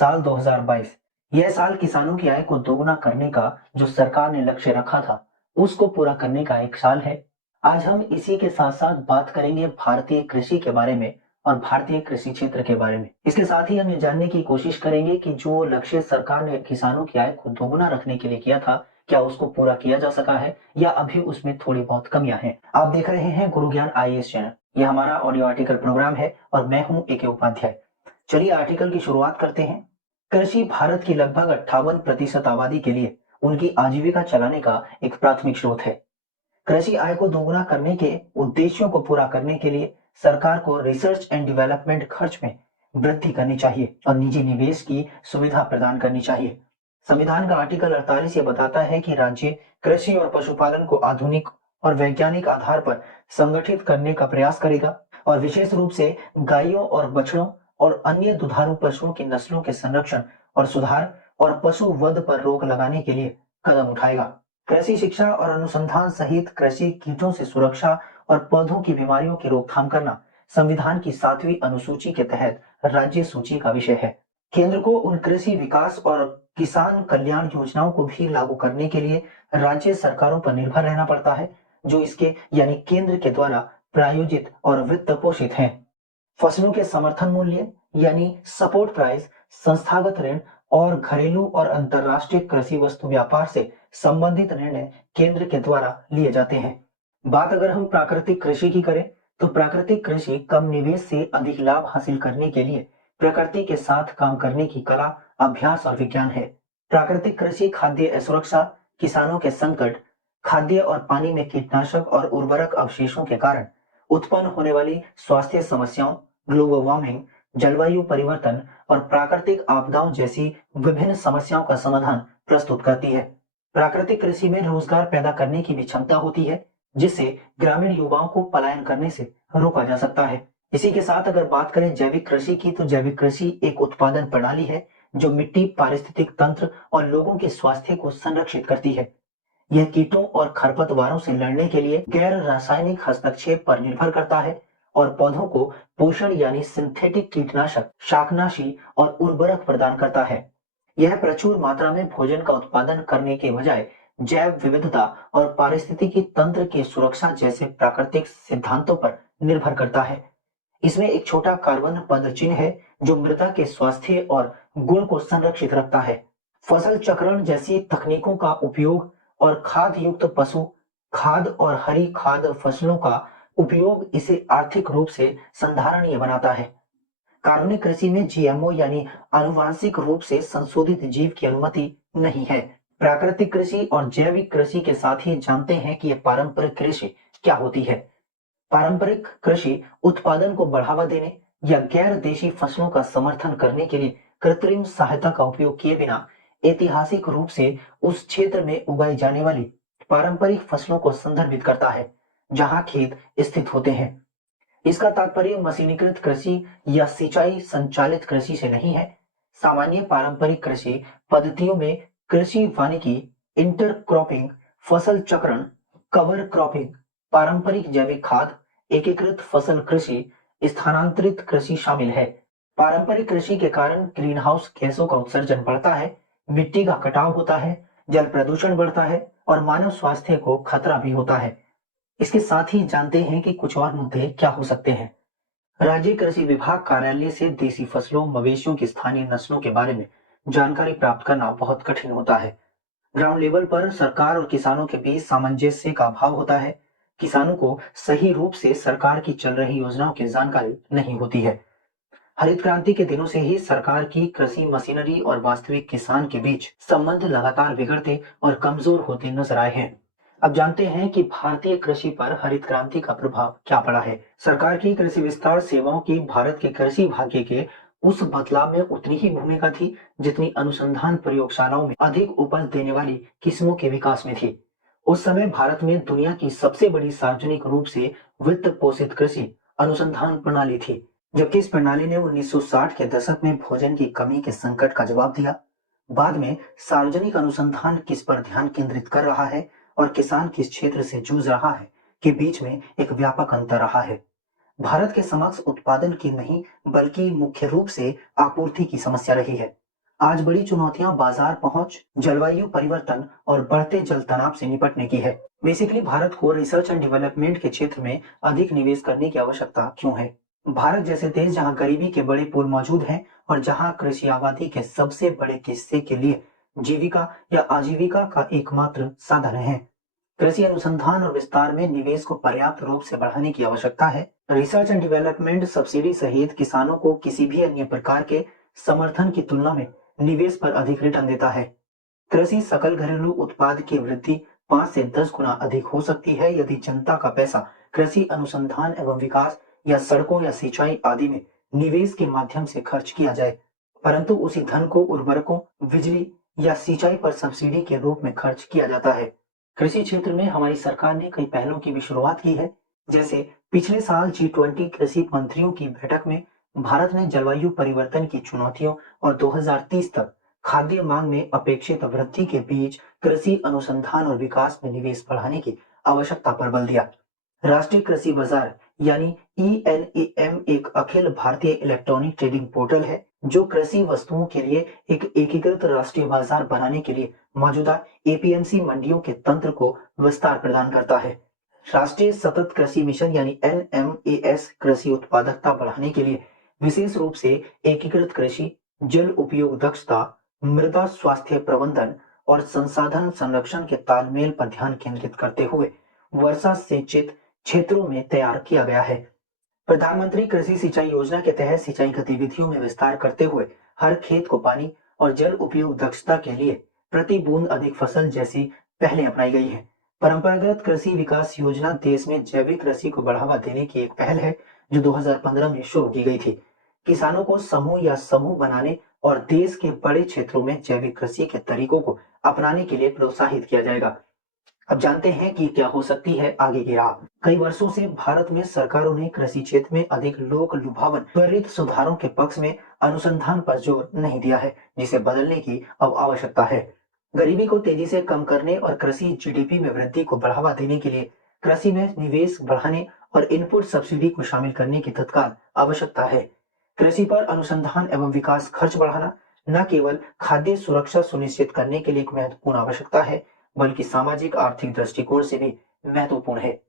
साल 2022 यह साल किसानों की आय को दोगुना करने का जो सरकार ने लक्ष्य रखा था, उसको पूरा करने का एक साल है। आज हम इसी के साथ साथ बात करेंगे भारतीय कृषि के बारे में और भारतीय कृषि क्षेत्र के बारे में। इसके साथ ही हम ये जानने की कोशिश करेंगे कि जो लक्ष्य सरकार ने किसानों की आय को दोगुना रखने के लिए किया था, क्या उसको पूरा किया जा सका है या अभी उसमें थोड़ी बहुत कमियां हैं। आप देख रहे हैं गुरु ज्ञान आईएएस चैनल। यह हमारा ऑडियो आर्टिकल प्रोग्राम है और मैं हूं ए के उपाध्याय। चलिए आर्टिकल की शुरुआत करते हैं। कृषि भारत की लगभग 58% आबादी के लिए उनकी आजीविका चलाने का एक प्राथमिक स्रोत है। कृषि आय को दोगुना करने के उद्देश्यों को पूरा करने के लिए सरकार को रिसर्च एंड डेवलपमेंट खर्च में वृद्धि करनी चाहिए और निजी निवेश की सुविधा प्रदान करनी चाहिए। संविधान का आर्टिकल 48 ये बताता है कि राज्य कृषि और पशुपालन को आधुनिक और वैज्ञानिक आधार पर संगठित करने का प्रयास करेगा और विशेष रूप से गायों और बछड़ों और अन्य दुधारू पशुओं की नस्लों के संरक्षण और सुधार और पशु वध पर रोक लगाने के लिए कदम उठाएगा। कृषि शिक्षा और अनुसंधान सहित कृषि कीटों से सुरक्षा और पौधों की बीमारियों की रोकथाम करना संविधान की 7वीं अनुसूची के तहत राज्य सूची का विषय है। केंद्र को उन कृषि विकास और किसान कल्याण योजनाओं को भी लागू करने के लिए राज्य सरकारों पर निर्भर रहना पड़ता है, जो इसके यानी केंद्र के द्वारा प्रायोजित और वित्त पोषित हैं। फसलों के समर्थन मूल्य यानी सपोर्ट प्राइस, संस्थागत ऋण और घरेलू और अंतर्राष्ट्रीय कृषि वस्तु व्यापार से संबंधित निर्णय केंद्र के द्वारा लिए जाते हैं। बात अगर हम प्राकृतिक कृषि की करें तो प्राकृतिक कृषि कम निवेश से अधिक लाभ हासिल करने के लिए प्रकृति के साथ काम करने की कला, अभ्यास और विज्ञान है। प्राकृतिक कृषि खाद्य असुरक्षा, किसानों के संकट, खाद्य और पानी में कीटनाशक और उर्वरक अवशेषों के कारण उत्पन्न होने वाली स्वास्थ्य समस्याओं, ग्लोबल वार्मिंग, जलवायु परिवर्तन और प्राकृतिक आपदाओं जैसी विभिन्न समस्याओं का समाधान प्रस्तुत करती है। प्राकृतिक कृषि में रोजगार पैदा करने की भी क्षमता होती है, जिससे ग्रामीण युवाओं को पलायन करने से रोका जा सकता है। इसी के साथ अगर बात करें जैविक कृषि की, तो जैविक कृषि एक उत्पादन प्रणाली है जो मिट्टी, पारिस्थितिक तंत्र और लोगों के स्वास्थ्य को संरक्षित करती है। यह कीटों और खरपतवारों से लड़ने के लिए गैर रासायनिक हस्तक्षेप पर निर्भर करता है और पौधों को पोषण यानी सिंथेटिक कीटनाशक, शाकनाशी और उर्वरक प्रदान करता है। यह प्रचुर मात्रा में भोजन का उत्पादन करने के बजाय जैव विविधता और पारिस्थितिकी तंत्र की सुरक्षा जैसे प्राकृतिक सिद्धांतों पर निर्भर करता है। इसमें एक छोटा कार्बन पद चिन्ह है जो मृदा के स्वास्थ्य और गुण को संरक्षित रखता है। फसल चक्रण जैसी तकनीकों का उपयोग और खाद युक्त पशु खाद और हरी खाद फसलों का उपयोग इसे आर्थिक रूप से संधारणीय बनाता है। कार्बनिक कृषि में जीएमओ यानी आनुवांशिक रूप से संशोधित जीव की अनुमति नहीं है। प्राकृतिक कृषि और जैविक कृषि के साथ ही जानते हैं कि यह पारंपरिक कृषि क्या होती है। पारंपरिक कृषि उत्पादन को बढ़ावा देने या गैर देशी फसलों का समर्थन करने के लिए कृत्रिम सहायता का उपयोग किए बिना ऐतिहासिक रूप से उस क्षेत्र में उगाई जाने वाली पारंपरिक फसलों को संदर्भित करता है जहां खेत स्थित होते हैं। इसका तात्पर्य मशीनीकृत कृषि या सिंचाई संचालित कृषि से नहीं है। सामान्य पारंपरिक कृषि पद्धतियों में कृषि वानिकी, इंटरक्रॉपिंग, फसल चक्रण, कवर क्रॉपिंग, पारंपरिक जैविक खाद, एकीकृत फसल कृषि, स्थानांतरित कृषि शामिल है। पारंपरिक कृषि के कारण ग्रीन हाउस गैसों का उत्सर्जन बढ़ता है, मिट्टी का कटाव होता है, जल प्रदूषण बढ़ता है और मानव स्वास्थ्य को खतरा भी होता है। इसके साथ ही जानते हैं कि कुछ और मुद्दे क्या हो सकते हैं। राज्य कृषि विभाग कार्यालय से देसी फसलों, मवेशियों की स्थानीय नस्लों के बारे में जानकारी प्राप्त करना बहुत कठिन होता है। ग्राउंड लेवल पर सरकार और किसानों के बीच सामंजस्य का अभाव होता है। किसानों को सही रूप से सरकार की चल रही योजनाओं की जानकारी नहीं होती है। हरित क्रांति के दिनों से ही सरकार की कृषि मशीनरी और वास्तविक किसान के बीच संबंध लगातार बिगड़ते और कमजोर होते नजर आए हैं। अब जानते हैं कि भारतीय कृषि पर हरित क्रांति का प्रभाव क्या पड़ा है। सरकार की कृषि विस्तार सेवाओं की भारत के कृषि भाग्य के उस बदलाव में उतनी ही भूमिका थी जितनी अनुसंधान प्रयोगशालाओं में अधिक उपज देने वाली किस्मों के विकास में थी। उस समय भारत में दुनिया की सबसे बड़ी सार्वजनिक रूप से वित्त पोषित कृषि अनुसंधान प्रणाली थी, जबकि इस प्रणाली ने 1960 के दशक में भोजन की कमी के संकट का जवाब दिया। बाद में सार्वजनिक अनुसंधान किस पर ध्यान केंद्रित कर रहा है और किसान किस क्षेत्र से जूझ रहा है के बीच में एक व्यापक अंतर रहा है। भारत के समक्ष उत्पादन की नहीं बल्कि मुख्य रूप से आपूर्ति की समस्या रही है। आज बड़ी चुनौतियां बाजार पहुंच, जलवायु परिवर्तन और बढ़ते जल तनाव से निपटने की है। बेसिकली भारत को रिसर्च एंड डेवलपमेंट के क्षेत्र में अधिक निवेश करने की आवश्यकता क्यों है? भारत जैसे देश जहां गरीबी के बड़े पूल मौजूद हैं और जहां कृषि आबादी के सबसे बड़े हिस्से के लिए जीविका या आजीविका का एकमात्र साधन है, कृषि अनुसंधान और विस्तार में निवेश को पर्याप्त रूप से बढ़ाने की आवश्यकता है। रिसर्च एंड डेवलपमेंट सब्सिडी सहित किसानों को किसी भी अन्य प्रकार के समर्थन की तुलना में निवेश पर अधिक रिटर्न देता है। कृषि सकल घरेलू उत्पाद की वृद्धि 5 से 10 गुना अधिक हो सकती है यदि जनता का पैसा कृषि अनुसंधान एवं विकास या सड़कों या सिंचाई आदि में निवेश के माध्यम से खर्च किया जाए, परंतु उसी धन को उर्वरकों, बिजली या सिंचाई पर सब्सिडी के रूप में खर्च किया जाता है। कृषि क्षेत्र में हमारी सरकार ने कई पहलों की भी शुरुआत की है। जैसे पिछले साल G20 कृषि मंत्रियों की बैठक में भारत ने जलवायु परिवर्तन की चुनौतियों और 2030 तक खाद्य मांग में अपेक्षित वृद्धि के बीच कृषि अनुसंधान और विकास में निवेश बढ़ाने की आवश्यकता पर बल दिया। राष्ट्रीय कृषि बाजार यानी ENAM एक Akhil Bharatiya electronic trading portal है जो कृषि वस्तुओं के लिए एक एकीकृत राष्ट्रीय बाजार बनाने के लिए मौजूदा APMC मंडियों के तंत्र को विस्तार प्रदान करता है। राष्ट्रीय सतत कृषि मिशन यानी NMAS कृषि उत्पादकता बढ़ाने के लिए विशेष रूप से एकीकृत कृषि, जल उपयोग दक्षता, मृदा स्वास्थ्य प्रबंधन और संसाधन संरक्षण के तालमेल पर ध्यान केंद्रित करते हुए वर्षा सिंचित क्षेत्रों में तैयार किया गया है। प्रधानमंत्री कृषि सिंचाई योजना के तहत सिंचाई गतिविधियों में विस्तार करते हुए हर खेत को पानी और जल उपयोग दक्षता के लिए प्रति बूंद अधिक फसल जैसी पहलें अपनाई गई है। परंपरागत कृषि विकास योजना देश में जैविक कृषि को बढ़ावा देने की एक पहल है जो 2015 में शुरू की गई थी। किसानों को समूह या समूह बनाने और देश के बड़े क्षेत्रों में जैविक कृषि के तरीकों को अपनाने के लिए प्रोत्साहित किया जाएगा। अब जानते हैं कि क्या हो सकती है आगे की राह। कई वर्षों से भारत में सरकारों ने कृषि क्षेत्र में अधिक लोक लुभावन त्वरित सुधारों के पक्ष में अनुसंधान पर जोर नहीं दिया है, जिसे बदलने की अब आवश्यकता है। गरीबी को तेजी से कम करने और कृषि GDP में वृद्धि को बढ़ावा देने के लिए कृषि में निवेश बढ़ाने और इनपुट सब्सिडी को शामिल करने की तत्काल आवश्यकता है। कृषि पर अनुसंधान एवं विकास खर्च बढ़ाना न केवल खाद्य सुरक्षा सुनिश्चित करने के लिए एक महत्वपूर्ण आवश्यकता है, बल्कि सामाजिक आर्थिक दृष्टिकोण से भी महत्वपूर्ण है।